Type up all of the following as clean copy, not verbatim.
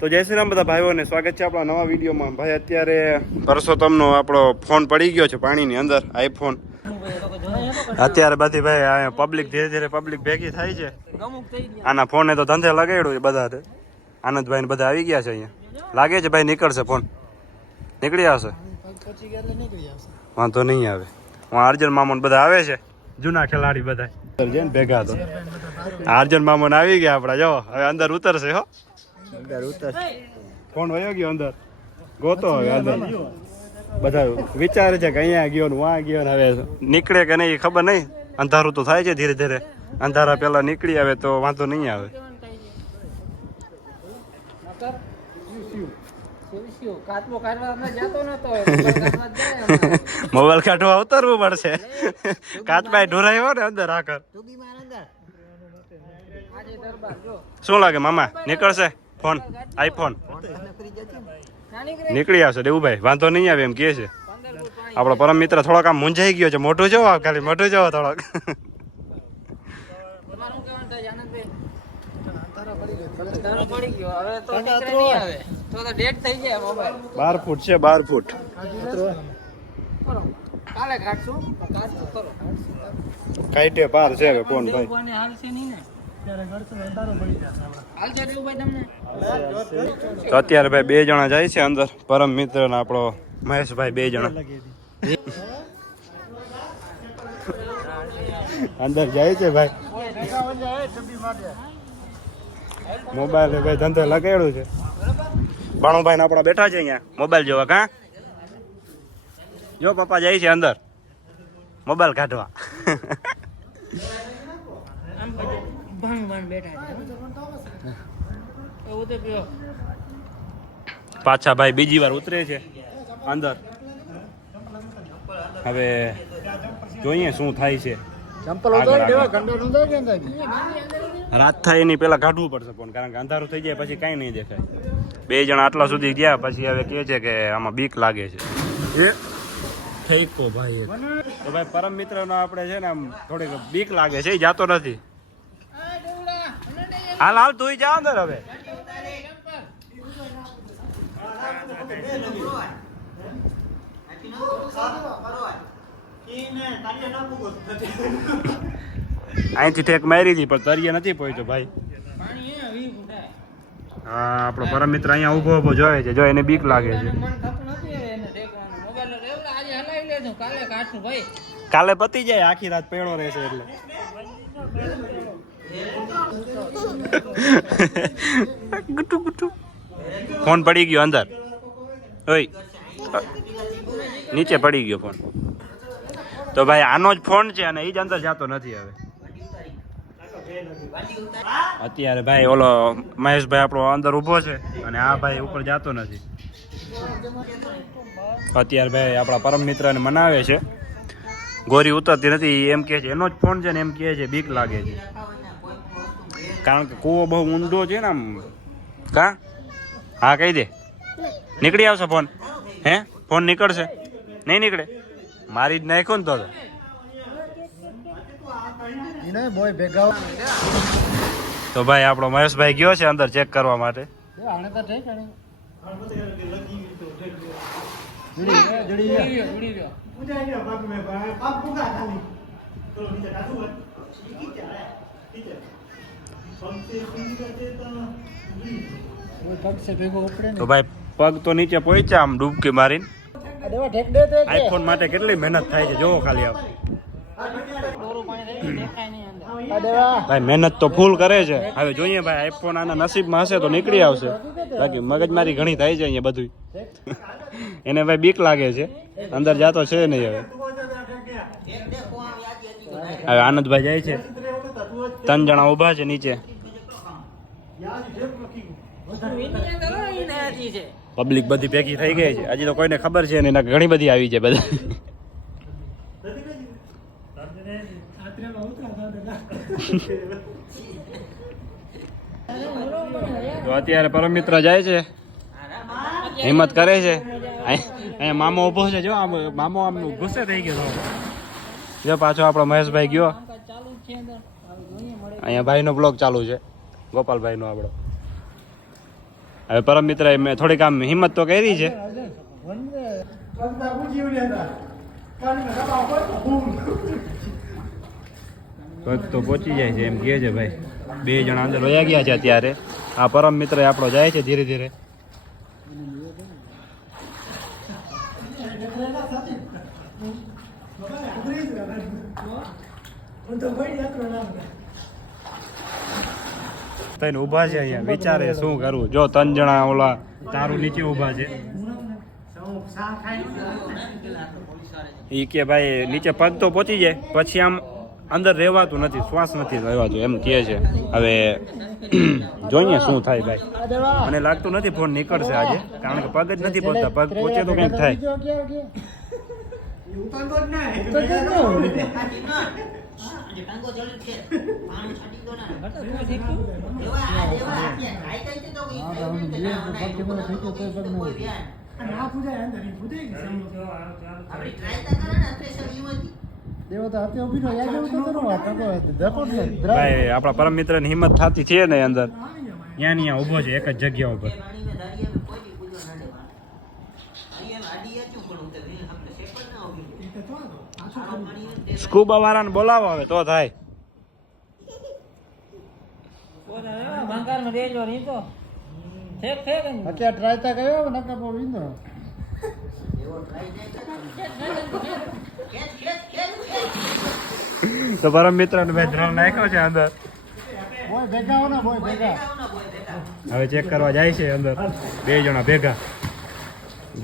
તો જય શ્રી રામ બધા ભાઈઓને સ્વાગત છે આપણા નવા વિડીયોમાં. ભાઈ અત્યારે પરસોત્તમનો આપણો ફોન પડી ગયો છે પાણીની અંદર, આઈફોન. અત્યારે બધી ભાઈ પબ્લિક ધીરે ધીરે પબ્લિક ભેગી થાય છે. આના ફોને તો ધંધે લગાડ્યું છે બધા. આનંદભાઈ ને બધા આવી ગયા છે અહીંયા. લાગે છે ભાઈ નીકળશે ફોન, નીકળી આવશે, વાંધો નહીં આવે. હું અર્જન મામોન બધા આવે છે, જૂના ખેલાડી બધા છે ને ભેગા. તો અર્જન મામોન આવી ગયા આપડા. જો હવે અંદર ઉતરશે. હો અંદર ઉતરશે. ફોન વયો ગયો અંદર, ગોતો હવે અંદર. બધા વિચારે છે કે અહીંયા ગયો ને વાં ગયો ને. હવે નીકળે કે નહીં ખબર નહીં. અંધારું તો થાય છે ધીરે ધીરે. અંધારા પેલા નીકળી આવે તો વાંધો નહીં આવે. મોબાઈલ કાઢવા ઉતરવું પડશે. કાચમાં ઢોરાયો ને અંદર આકર. શું લાગે મામા નીકળશે ફોન, આઈફોન નીકળી આવશે દેવુભાઈ? વાંધો નહીં આવે એમ કે છે આપણો પરમ મિત્ર. થોડોક આમ મૂંઝાઈ ગયો છે. મોઢું જોવો, ખાલી મોઢું જોવો થોડોક. 12 ફૂટ છે, 12 ફૂટ. કાઈટે પાર છે હવે ફોન ભાઈ. તો અત્યારે ભાઈ 2 જણા જાય છે અંદર, પરમ મિત્ર ને આપણો મહેશભાઈ. 2 જણા અંદર જાય છે ભાઈ. મોબાઈલ ભાઈ ધંધે લગાડ્યું છે. ભાણુભાઈ આપડા બેઠા છે અહીંયા મોબાઈલ જોવા. કા જો પપ્પા જાય છે અંદર મોબાઈલ કાઢવા. પાછા ભાઈ બીજી વાર ઉતરે છે અંદર. હવે જોઈએ શું થાય છે. રાત થાય એની પેલા કાઢવું પડશે ફોન, કારણ કે અંધારું થઈ જાય પછી કઈ નહીં દેખાય. 2 જણા આટલા સુધી ગયા પછી હવે કહે છે કે આમાં બીક લાગે છે. તો ભાઈ પરમ મિત્ર નો આપણે છે ને આમ થોડીક બીક લાગે છે, એ જાતો નથી. હાલ હાલ તું જા અંદર. હવે અહીંથી ઠેક મારી હતી પણ તરીએ નથી પહોંચ્યો ભાઈ. હા આપણો પરમ મિત્ર અહીંયા ઉભો ઉભો જોવે છે. જો એને બીક લાગે છે. કાલે પતી જાય, આખી રાત પેડો રહેશે એટલે. ગુટુ ગુટુ ફોન પડી ગયો અંદર. ઓય નીચે પડી ગયો ફોન. તો ભાઈ આનો જ ફોન છે અને એ જ અંદર જતો નથી. હવે અત્યારે ભાઈ ઓલો મહેશભાઈ આપણો અંદર ઊભો છે અને આ ભાઈ ઉપર જતો નથી. અત્યારે ભાઈ આપણા પરમ મિત્રને મનાવે છે. ગોરી ઉતરતી નથી એમ કહે છે. એનો જ ફોન છે ને એમ કહે છે બીક લાગે છે, કારણ કે કૂવો બહુ ઊંડો છે ને આમ. કા હા કહી દે. નીકળી આવશે ફોન? હે ફોન નીકળશે? નહીં નીકળે? મારી જ નાખ્યો ને તો. તો ભાઈ આપણો મહેશભાઈ ગયો છે અંદર ચેક કરવા માટે. તો ભાઈ પગ તો નીચે પહોંચ્યા આમ ડૂબકી મારીને. આઈફોન માટે કેટલી મહેનત થાય છે જોવો ખાલી. આપ ભાઈ મહેનત તો ફૂલ કરે છે. હવે જોઈએ ભાઈ આઈફોન આના નસીબમાં હશે તો નીકળી આવશે, બાકી મગજમારી ઘણી થાય છે અહીંયા બધું. એને ભાઈ બીક લાગે છે, અંદર જાતો છે નહીં. હવે હવે આનંદભાઈ જાય છે. 3 જણા ઊભા છે નીચે. પબ્લિક બધી ભેગી થઈ ગઈ છે. હજી તો કોઈને ખબર છે ને, ઘણી બધી આવી છે બધા. તો અત્યારે પરમ મિત્ર જાય છે, હિંમત કરે છે. અહીંયા મામો ઉભો છે. જો મામો આમ ગુસ્સે થઈ ગયો. જો પાછો આપણો મહેશભાઈ ગયો. અહીંયા ભાઈનો બ્લોગ ચાલુ છે, ગોપાલભાઈનો આપણો. હવે પરમ મિત્ર મેં થોડીક આમ હિંમત તો કરી છે. પગ તો પહોંચી જાય છે એમ કહે છે ભાઈ. 2 જણા અંદર વયા ગયા છે અત્યારે. આ પરમ મિત્ર આપણો જાય છે ધીરે ધીરે. તઈને ઊભા છે અહીંયા વિચારે શું કરવું. જો 3 જણા ઓલા તારું નીચે ઊભા છે. ઈ કે ભાઈ નીચે પગ તો પહોંચી જાય પછી આમ અંદર રહેવાતું નથી, શ્વાસ નથી રહેવાતું એમ કહે છે. હવે જોઈએ શું થાય ભાઈ. મને લાગતું નથી ફોન નીકળશે આજે, કારણ કે પગ જ નથી પહોંચતા. પગ પહોંચે તો કંઈક થાય. ભાઈ આપણા પરમ મિત્ર ની હિંમત થતી છે ને અંદર ત્યાં ઉભો છે એક જ જગ્યા ઉપર. સ્કૂબા વાળાને બોલાવો હવે તો થાય. તો પરમ મિત્ર ને ભાઈ ધ્રોલ નાખ્યો છે અંદર. હવે ચેક કરવા જાય છે અંદર. 2 જણા ભેગા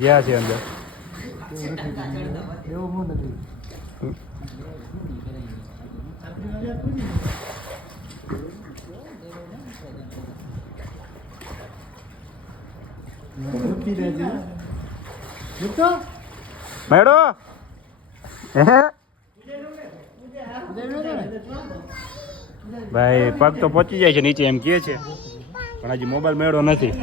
ગયા છે અંદર. મેડો ભાઈ પગ તો પહોંચી જાય છે નીચે એમ કહે છે, પણ હજી મોબાઈલ મેળો નથી.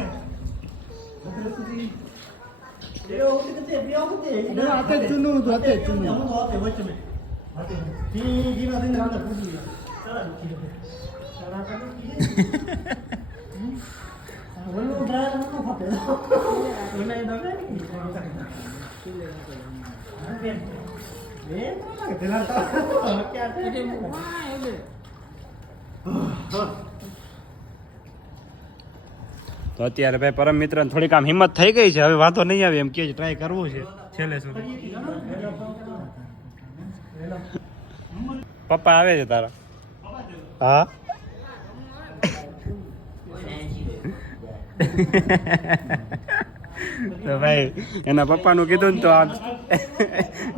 તો અત્યારે ભાઈ પરમ મિત્ર થોડીક આમ હિંમત થઈ ગઈ છે. હવે વાંધો નહીં આવે એમ કે ટ્રાય કરવું છે છેલ્લે સુધી. પપ્પા આવે છે તારા? હા તો ભાઈ એના પપ્પાનું કીધું ને તો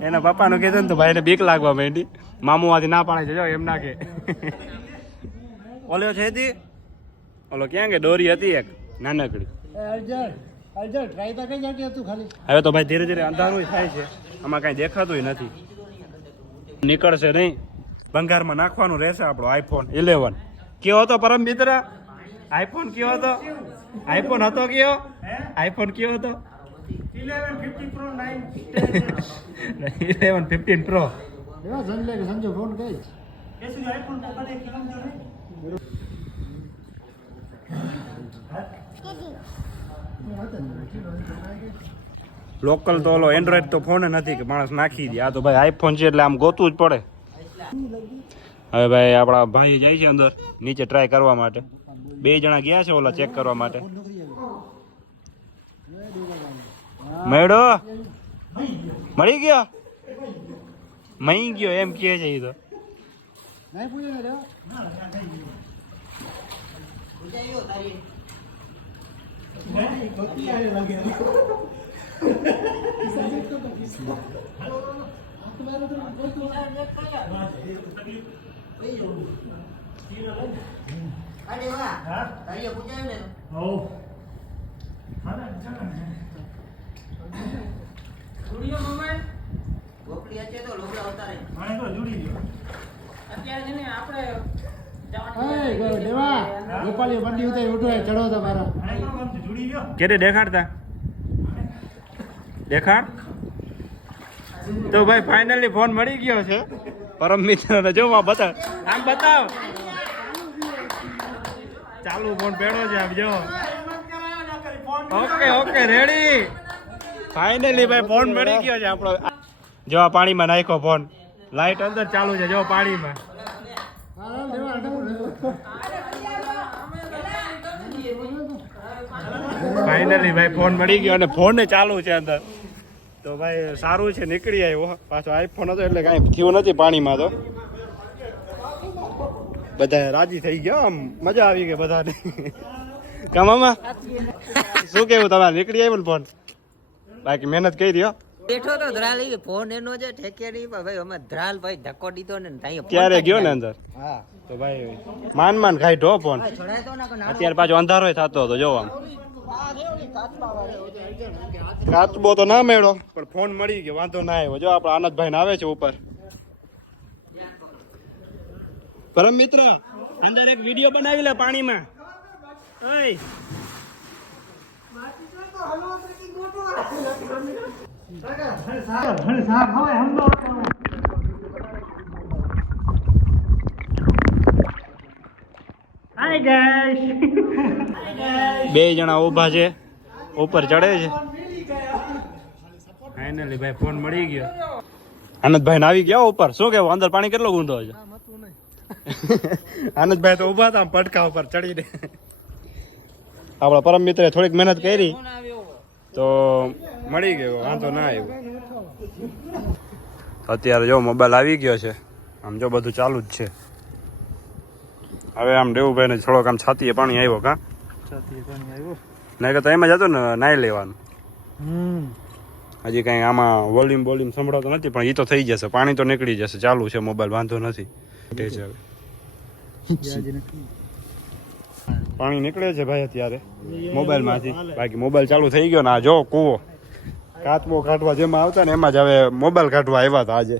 એના પપ્પાનું કીધું ને તો ભાઈને બીક લાગવા માંડી. મામુ આથી ના પાડે છે જો એમ ના કે. ઓલો છે તી ઓલો ક્યાં કે દોરી હતી એક નાનકડી. હવે તો ભાઈ ધીરે ધીરે અંધારું થાય છે, આમાં કઈ દેખાતું નથી. નીકળશે નહીં. ભંગારમાં નાખવાનું રહેશે આપણો iPhone 11. કયો હતો પરમ મિત્ર? iPhone કયો હતો? iPhone હતો કયો? iPhone કયો હતો? 11 15 Pro. લોકલ તો ઓલો એન્ડ્રોઈડ તો ફોન નથી કે માણસ નાખી દે. આ તો ભાઈ iPhone છે એટલે આમ ગોતવું જ પડે. હવે ભાઈ આપણા ભાઈ જાય છે અંદર નીચે ટ્રાય કરવા માટે. 2 જણા ગયા છે ઓલા ચેક કરવા માટે. મેડો મળી ગયો? મહી ગયો એમ કહે છે એ તો. અરે વાહ તારી પૂજાય ને હો જુડીયો મોબાઈલ ગોપડી આચે તો લોગડા ઉતારે મને તો જુડી ગયો અત્યારે ને આપણે દેવા ગોપાલી બંડી ઉતારી ઉઠવાય ચડો તો મારા જુડી ગયો કેરે દેખાડતા દેખાડ તો ભાઈ ફાઇનલી ફોન મળી ગયો છે પરમ મિત્રને. જો બતાવ આમ બતાવ ચાલુ ફોન પેડો છે આમ જો ઓકે ઓકે રેડી ફાઇનલી ભાઈ ફોન મળી ગયો છે આપણો. જો આ પાણીમાં નાખ્યો ફોન, લાઈટ અંદર ચાલુ છે જો પાણીમાં. ફાઇનલી ભાઈ ફોન મળી ગયો અને ફોન ચાલુ છે અંદર. તો ભાઈ સારું છે, નીકળી આવ્યો. પાછો આઈફોન હતો એટલે કાંઈ થયું નથી પાણીમાં. તો બધા રાજી થઈ ગયા, આમ મજા આવી ગઈ બધાને. કામામાં શું કેવું તમારે? નીકળી આવ્યો ને ફોન? બાકી મહેનત કરી રહ્યો. બેઠો તો ધ્રાલ ઈ ફોન એનો છે ઠેકે નહીં પણ ભાઈ અમે ધ્રાલ ભાઈ ધક્કો દીધો ને ત્યાં ક્યારે ગયો ને અંદર. હા તો ભાઈ માન કાઢ્યો ફોન. છોડાય તો ના કોણ અત્યારે પાછો અંધારો થતો હતો જો આમ. કાચબો તો ના મળ્યો પણ ફોન મળી ગયો, વાંધો ના આવ્યો. જો આપણા આનંદભાઈ ને આવે છે ઉપર. પરમ મિત્ર અંદર એક વિડીયો બનાવી લે પાણીમાં. ઓય બે જણા ઉભા છે, ઉપર ચડે છે. ફાઇનલી ભાઈ ફોન મળી ગયો. આનંદભાઈ ને આવી ગયા ઉપર. શું કેવું, અંદર પાણી કેટલો ઊંડો છે? આનંદભાઈ તો ઉભા હતા પડકા ઉપર ચડીને. આપણા પરમ મિત્રે થોડીક મહેનત કરી તો મળી ગયો, વાંધો ના આવ્યો. અત્યારે જો મોબાઈલ આવી ગયો છે, આમ જો બધું ચાલુ જ છે. હવે આમ દેવુભાઈ ને થોડોક આમ છાતીએ પાણી આવ્યો. કા નહીં તો એમ જ હતું ને, નાઈ લેવાનું. હજી કઈ આમાં વોલ્યુમ સંભળાતો નથી પણ એ તો થઈ જશે. પાણી તો નીકળી જશે, ચાલુ છે મોબાઈલ, વાંધો નથી. પાણી નીકળે છે ભાઈ અત્યારે મોબાઈલ માંથી. બાકી મોબાઈલ ચાલુ થઈ ગયો ને. આ જો કૂવો કાચબો કાઢવા જેમાં આવતા ને એમાં જ હવે મોબાઈલ કાઢવા આવ્યા હતા આજે.